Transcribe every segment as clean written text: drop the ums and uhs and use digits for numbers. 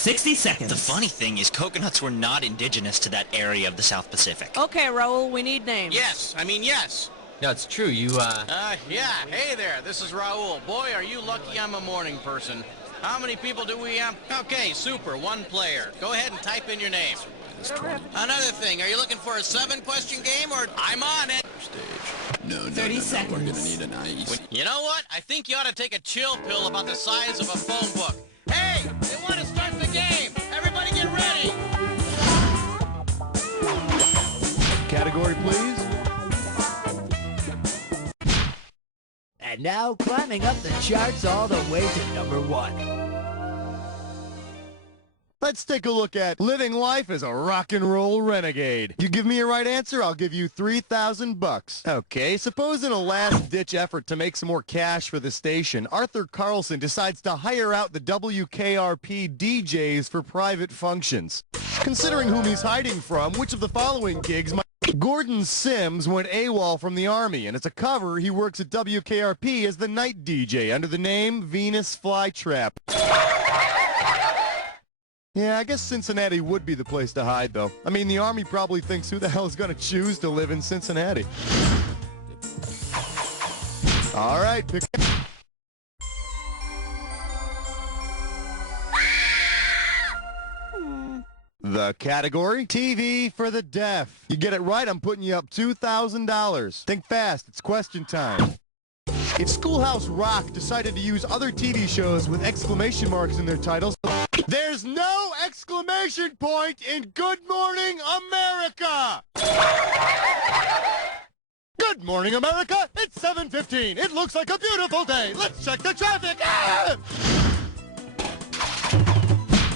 60 seconds. The funny thing is coconuts were not indigenous to that area of the South Pacific. Okay, Raul, we need names. Yes, yes. No, it's true. Yeah. Hey there, this is Raul. Boy, are you lucky I'm a morning person. How many people do we have? Okay, super, one player. Go ahead and type in your name. Another thing, are you looking for a 7-question game, or I'm on it? No, 30 seconds. We're gonna need an ice. You know what? I think you ought to take a chill pill about the size of a phone book. Hey, they want to start the game. Everybody get ready. Category, please. And now climbing up the charts all the way to #1. Let's take a look at living life as a rock and roll renegade. You give me a right answer, I'll give you $3,000. Okay, suppose in a last-ditch effort to make some more cash for the station, Arthur Carlson decides to hire out the WKRP DJs for private functions. Considering whom he's hiding from, which of the following gigs might... Gordon Sims went AWOL from the Army, and as a cover, he works at WKRP as the night DJ under the name Venus Flytrap. Yeah, I guess Cincinnati would be the place to hide, though. I mean, the Army probably thinks who the hell is going to choose to live in Cincinnati. All right, pick... The category? TV for the deaf. You get it right, I'm putting you up $2,000. Think fast, it's question time. If Schoolhouse Rock decided to use other TV shows with exclamation marks in their titles, there's no exclamation point in Good Morning America! Good morning, America! It's 7:15. It looks like a beautiful day. Let's check the traffic! Ah!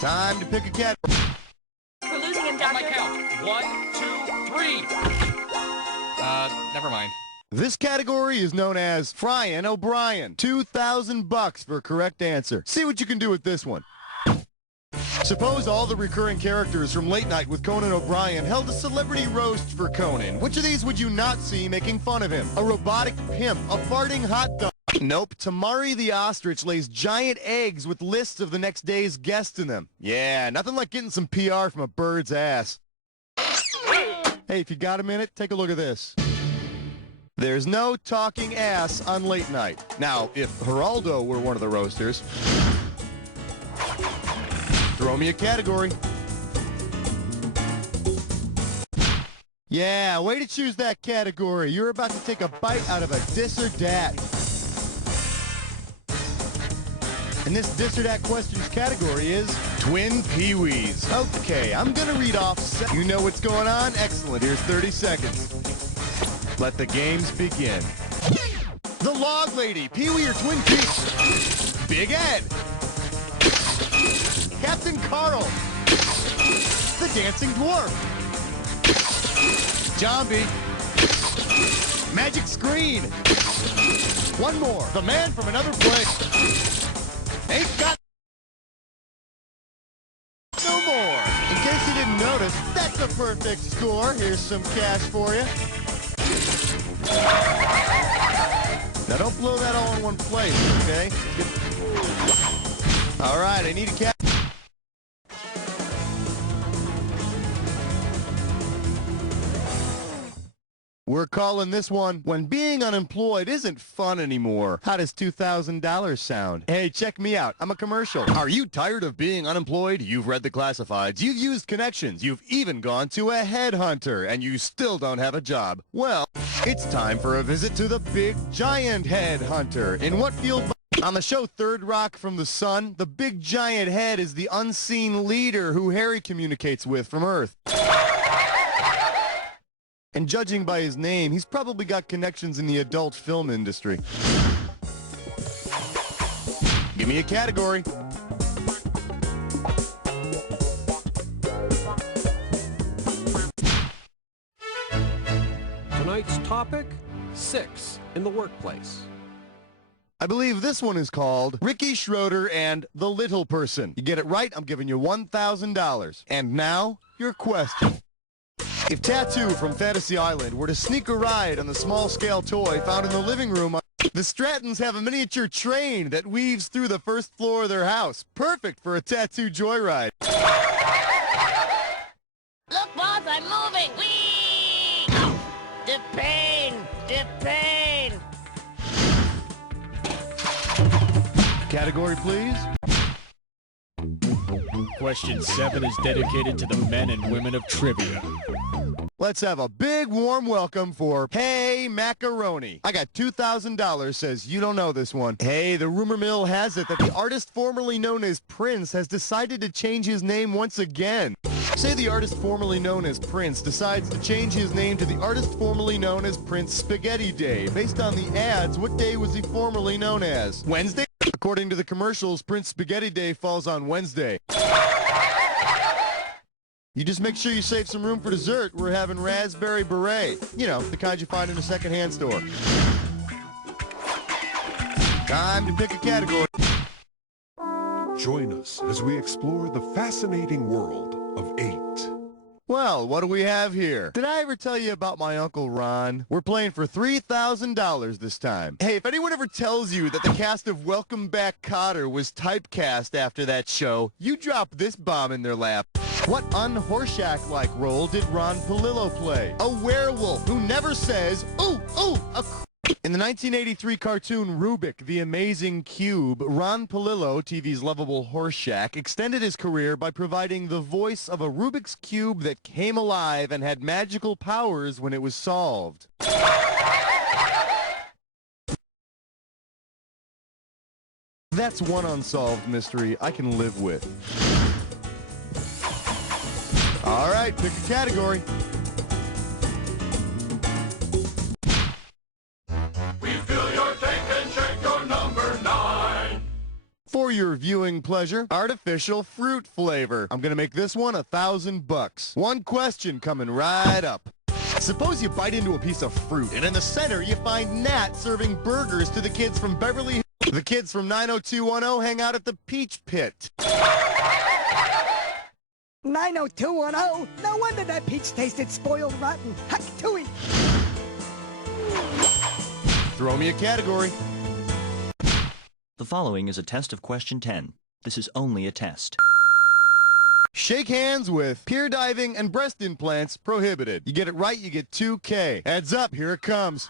Time to pick a category. We're losing him, On Doctor. my count. 1, 2, 3. Never mind. This category is known as Fryin' O'Brien. $2,000 for a correct answer. See what you can do with this one. Suppose all the recurring characters from Late Night with Conan O'Brien held a celebrity roast for Conan. Which of these would you not see making fun of him? A robotic pimp, a farting hot dog. Nope, Tamari the ostrich lays giant eggs with lists of the next day's guests in them. Yeah, nothing like getting some PR from a bird's ass. Hey, if you got a minute, take a look at this. There's no talking ass on Late Night. Now, if Geraldo were one of the roasters, throw me a category. Yeah, way to choose that category. You're about to take a bite out of a dis or dat. And this dis or dat questions category is Twin Pee-wees. Okay, I'm gonna read off. You know what's going on? Excellent. Here's 30 seconds. Let the games begin. The Log Lady, Pee-wee or Twin Peaks. Big Ed. Captain Carl. The Dancing Dwarf. Zombie. Magic Screen. One more. The Man from Another Place. Ain't got no more. In case you didn't notice, that's a perfect score. Here's some cash for you. Now don't blow that all in one place, okay? All right, I need a cash. We're calling this one When Being Unemployed Isn't Fun Anymore. How does $2,000 sound? Hey, check me out. I'm a commercial. Are you tired of being unemployed? You've read the classifieds. You've used connections. You've even gone to a headhunter, and you still don't have a job. Well, it's time for a visit to the big giant headhunter. In what field? On the show Third Rock from the Sun, the big giant head is the unseen leader who Harry communicates with from Earth. And judging by his name, he's probably got connections in the adult film industry. Give me a category. Tonight's topic, 6 in the workplace. I believe this one is called Ricky Schroeder and the Little Person. You get it right, I'm giving you $1,000. And now, your question. If Tattoo from Fantasy Island were to sneak a ride on the small-scale toy found in the living room, The Strattons have a miniature train that weaves through the first floor of their house. Perfect for a tattoo joyride. Look, boss, I'm moving. Whee! Oh, the pain, the pain. Category, please. Question 7 is dedicated to the men and women of trivia. Let's have a big warm welcome for Hey Macaroni. I got $2,000, says you don't know this one. Hey, the rumor mill has it that the artist formerly known as Prince has decided to change his name once again. Say the artist formerly known as Prince decides to change his name to the artist formerly known as Prince Spaghetti Day. Based on the ads, what day was he formerly known as? Wednesday? According to the commercials, Prince Spaghetti Day falls on Wednesday. You just make sure you save some room for dessert. We're having raspberry beret. You know, the kind you find in a secondhand store. Time to pick a category. Join us as we explore the fascinating world of 8. Well, what do we have here? Did I ever tell you about my Uncle Ron? We're playing for $3,000 this time. Hey, if anyone ever tells you that the cast of Welcome Back, Kotter was typecast after that show, you drop this bomb in their lap. What un-Horshack-like role did Ron Palillo play? A werewolf who never says, ooh, ooh, In the 1983 cartoon Rubik, the Amazing Cube, Ron Palillo, TV's lovable Horshack, extended his career by providing the voice of a Rubik's Cube that came alive and had magical powers when it was solved. That's one unsolved mystery I can live with. All right, pick a category. For your viewing pleasure, artificial fruit flavor. I'm gonna make this one $1,000. One question coming right up. Suppose you bite into a piece of fruit, and in the center you find Nat serving burgers to the kids from Beverly Hills. The kids from 90210 hang out at the Peach Pit. 90210? No wonder that peach tasted spoiled rotten. Huck to it! Throw me a category. The following is a test of question 10. This is only a test. Shake hands with pier diving and breast implants prohibited. You get it right, you get $2K. Heads up, here it comes.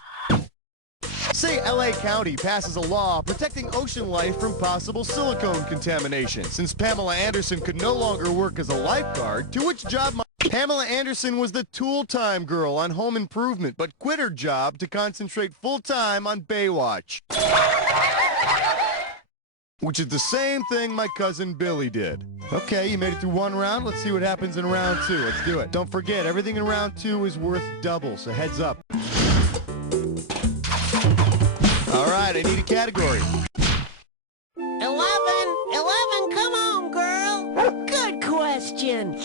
Say LA County passes a law protecting ocean life from possible silicone contamination. Since Pamela Anderson could no longer work as a lifeguard, to which job Pamela Anderson was the tool-time girl on Home Improvement, but quit her job to concentrate full-time on Baywatch. Which is the same thing my cousin Billy did. Okay, you made it through one round. Let's see what happens in round 2. Let's do it. Don't forget, everything in round 2 is worth double, so heads up. All right, I need a category. 11, come on, girl. Good question.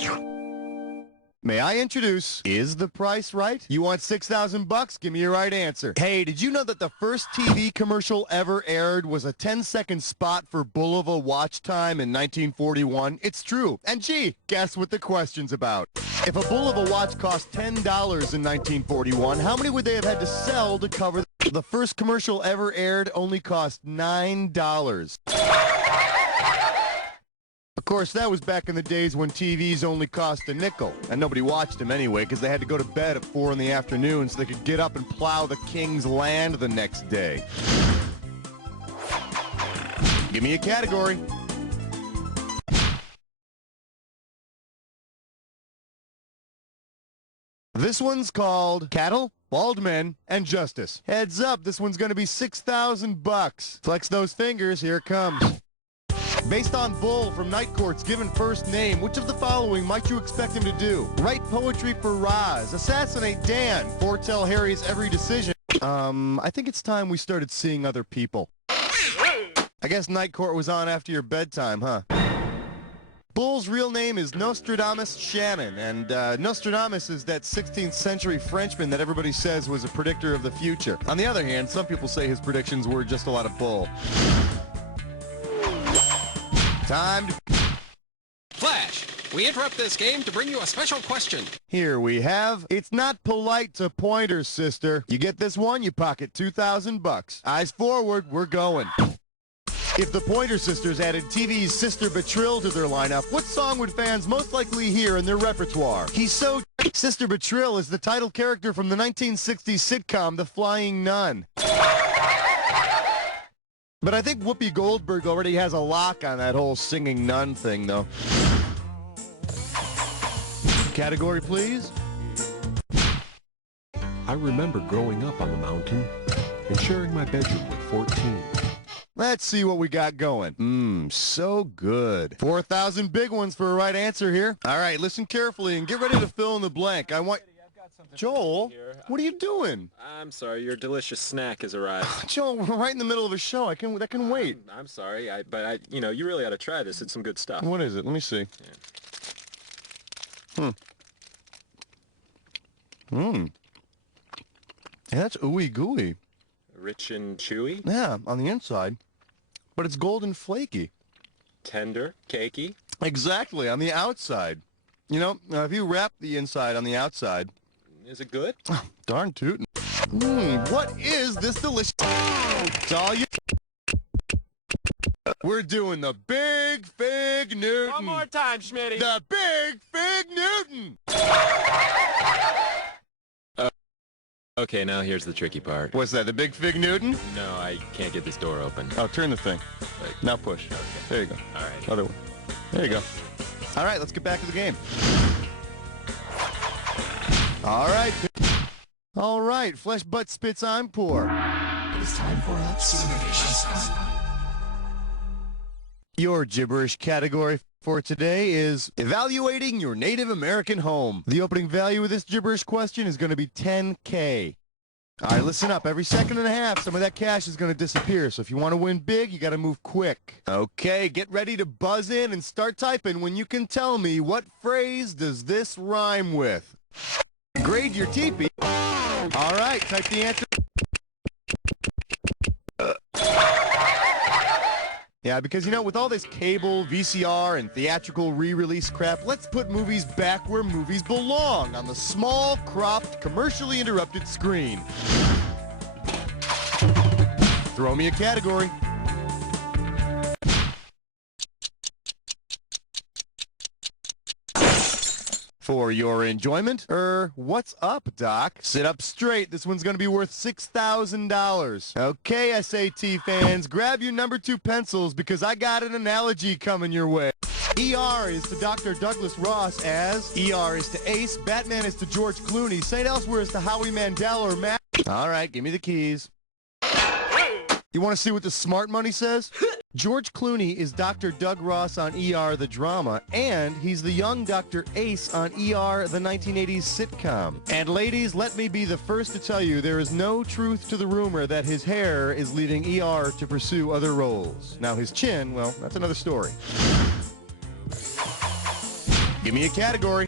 May I introduce, Is the Price Right? You want $6,000? Give me your right answer. Hey, did you know that the first TV commercial ever aired was a 10-second spot for Bulova watch time in 1941? It's true. And gee, guess what the question's about? If a Bulova watch cost $10 in 1941, how many would they have had to sell to cover the first commercial ever aired only cost $9. Of course, that was back in the days when TVs only cost a nickel, and nobody watched them anyway because they had to go to bed at 4 in the afternoon so they could get up and plow the king's land the next day. Give me a category. This one's called Cattle, Bald Men, and Justice. Heads up, this one's gonna be $6,000. Flex those fingers, here it comes. Based on Bull from Night Court's given first name, which of the following might you expect him to do? Write poetry for Roz, assassinate Dan, foretell Harry's every decision. I think it's time we started seeing other people. I guess Night Court was on after your bedtime, huh? Bull's real name is Nostradamus Shannon, and Nostradamus is that 16th century Frenchman that everybody says was a predictor of the future. On the other hand, some people say his predictions were just a lot of bull. Time to... Flash, We interrupt this game to bring you a special question. Here we have, it's not polite to pointer, sister. You get this one, you pocket 2,000 bucks. Eyes forward, we're going. If the Pointer Sisters added TV's Sister Betrill to their lineup, what song would fans most likely hear in their repertoire? He's so Sister Betrill is the title character from the 1960s sitcom The Flying Nun. But I think Whoopi Goldberg already has a lock on that whole singing nun thing, though. Category, please. I remember growing up on the mountain and sharing my bedroom with 14. Let's see what we got going. So good. 4,000 big ones for a right answer here. All right, listen carefully and get ready to fill in the blank. I want... Joel, what are you doing? I'm sorry, your delicious snack has arrived. Joel, we're right in the middle of a show. That can wait. I'm sorry, but you know, you really ought to try this. It's some good stuff. What is it? Let me see. Yeah. Hey, that's ooey gooey. Rich and chewy? Yeah, on the inside. But it's golden flaky. Tender, cakey? Exactly, on the outside. You know, if you wrap the inside on the outside... Is it good? Oh, darn tootin'. What is this delicious... It's all you... We're doing the Big Fig Newton. One more time, Schmitty. The Big Fig Newton. Okay, now here's the tricky part. What's that, the Big Fig Newton? No, I can't get this door open. Oh, turn the thing. Wait. Now push. Okay. There you go. All right. Other one. There you go. All right, let's get back to the game. All right. All right, flesh, butt, spits, I'm poor. It's time for observations. Your gibberish category for today is evaluating your Native American home. The opening value of this gibberish question is going to be $10K. All right, listen up. Every second and a half, some of that cash is going to disappear. So if you want to win big, you got to move quick. Okay, get ready to buzz in and start typing when you can tell me what phrase does this rhyme with. Grade your teepee. All right, type the answer. Yeah, because, you know, with all this cable, VCR, and theatrical re-release crap, let's put movies back where movies belong, on the small, cropped, commercially interrupted screen. Throw me a category. For your enjoyment, what's up, Doc? Sit up straight. This one's going to be worth $6,000. Okay, SAT fans, grab your number 2 pencils because I got an analogy coming your way. ER is to Dr. Douglas Ross as ER is to Ace, Batman is to George Clooney, St. Elsewhere is to Howie Mandel or Matt. All right, give me the keys. You want to see what the smart money says? George Clooney is Dr. Doug Ross on ER, the drama, and he's the young Dr. Ace on ER, the 1980s sitcom. And ladies, let me be the first to tell you there is no truth to the rumor that his hair is leaving ER to pursue other roles. Now his chin, well, that's another story. Give me a category.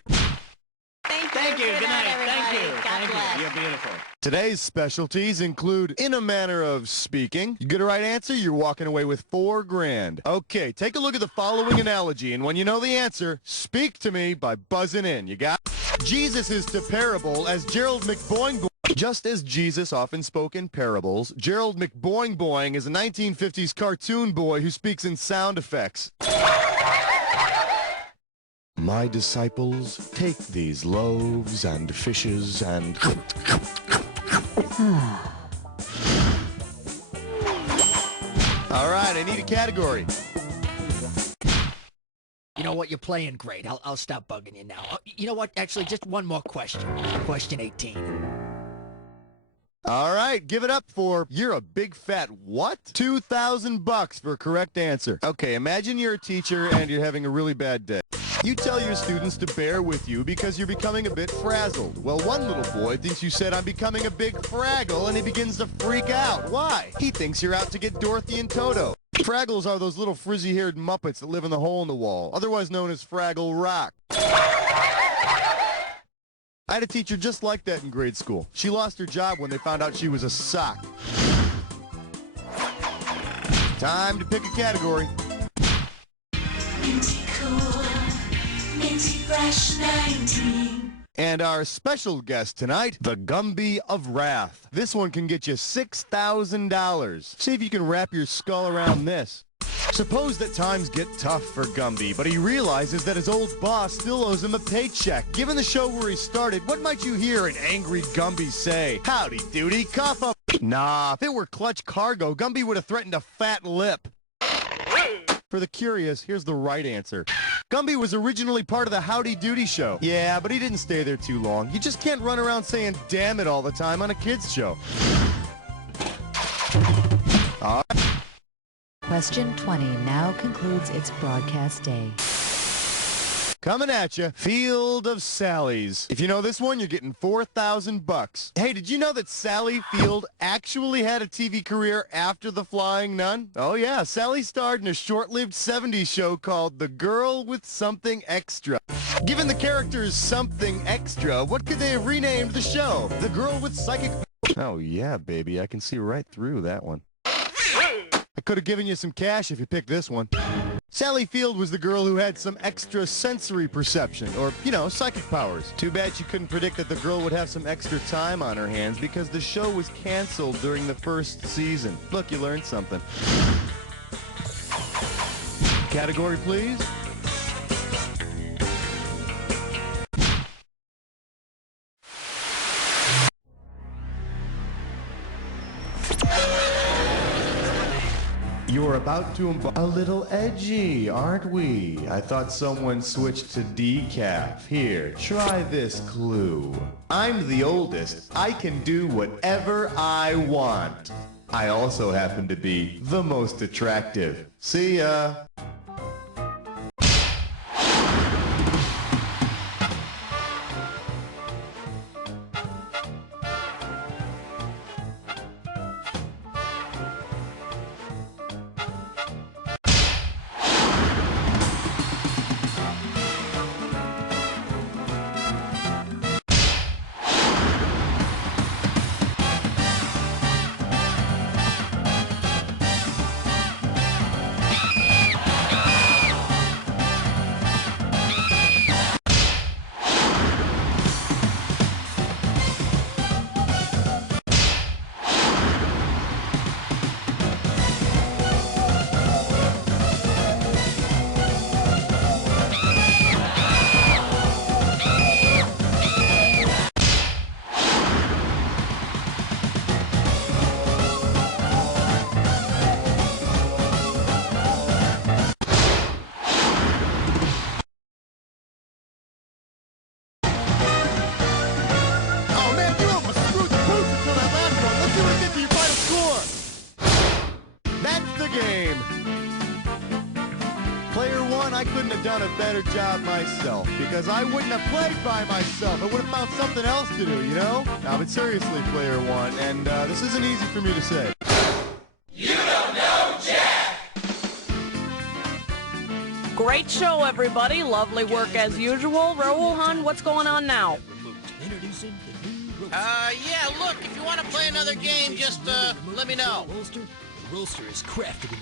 Thank you. Good night. Thank you. God bless. You're beautiful. Today's specialties include, in a manner of speaking, you get a right answer, you're walking away with $4 grand. Okay, take a look at the following analogy, and when you know the answer, speak to me by buzzing in. You got? Jesus is to parable as Gerald McBoing. Just as Jesus often spoke in parables, Gerald McBoing is a 1950s cartoon boy who speaks in sound effects. My disciples, take these loaves and fishes and... All right, I need a category. You know what? You're playing great. I'll stop bugging you now. You know what? Actually, just one more question. Question 18. All right, give it up for you're a big fat what? $2,000 for a correct answer. Okay, imagine you're a teacher and you're having a really bad day. You tell your students to bear with you because you're becoming a bit frazzled. Well, one little boy thinks you said, I'm becoming a big fraggle, and he begins to freak out. Why? He thinks you're out to get Dorothy and Toto. Fraggles are those little frizzy-haired Muppets that live in the hole in the wall, otherwise known as Fraggle Rock. I had a teacher just like that in grade school. She lost her job when they found out she was a sock. Time to pick a category. Minty cool, 90 Fresh 19. And our special guest tonight, the Gumby of Wrath. This one can get you $6,000. See if you can wrap your skull around this. Suppose that times get tough for Gumby, but he realizes that his old boss still owes him a paycheck. Given the show where he started, what might you hear an angry Gumby say? Howdy doody, cough up. Nah, if it were Clutch Cargo, Gumby would have threatened a fat lip. For the curious, here's the right answer. Gumby was originally part of the Howdy Doody show. Yeah, but he didn't stay there too long. You just can't run around saying damn it all the time on a kid's show. All right. Question 20 now concludes its broadcast day. Coming at you, Field of Sallies. If you know this one, you're getting $4,000. Hey, did you know that Sally Field actually had a TV career after The Flying Nun? Oh yeah, Sally starred in a short-lived 70s show called The Girl with Something Extra. Given the characters something extra, what could they have renamed the show? The Girl with Psychic... Oh yeah, baby, I can see right through that one. I could have given you some cash if you picked this one. Sally Field was the girl who had some extra sensory perception, or, you know, psychic powers. Too bad she couldn't predict that the girl would have some extra time on her hands because the show was canceled during the first season. Look, you learned something. Category, please. You're about to embark. A little edgy, aren't we? I thought someone switched to decaf. Here, try this clue. I'm the oldest. I can do whatever I want. I also happen to be the most attractive. See ya. I couldn't have done a better job myself, because I wouldn't have played by myself. I would have found something else to do, you know? Now, but seriously, player one, and this isn't easy for me to say. You don't know Jack! Great show, everybody. Lovely work as usual. Raoul Hun, what's going on now? Yeah, look, if you want to play another game, just, let me know. The roaster is crafted in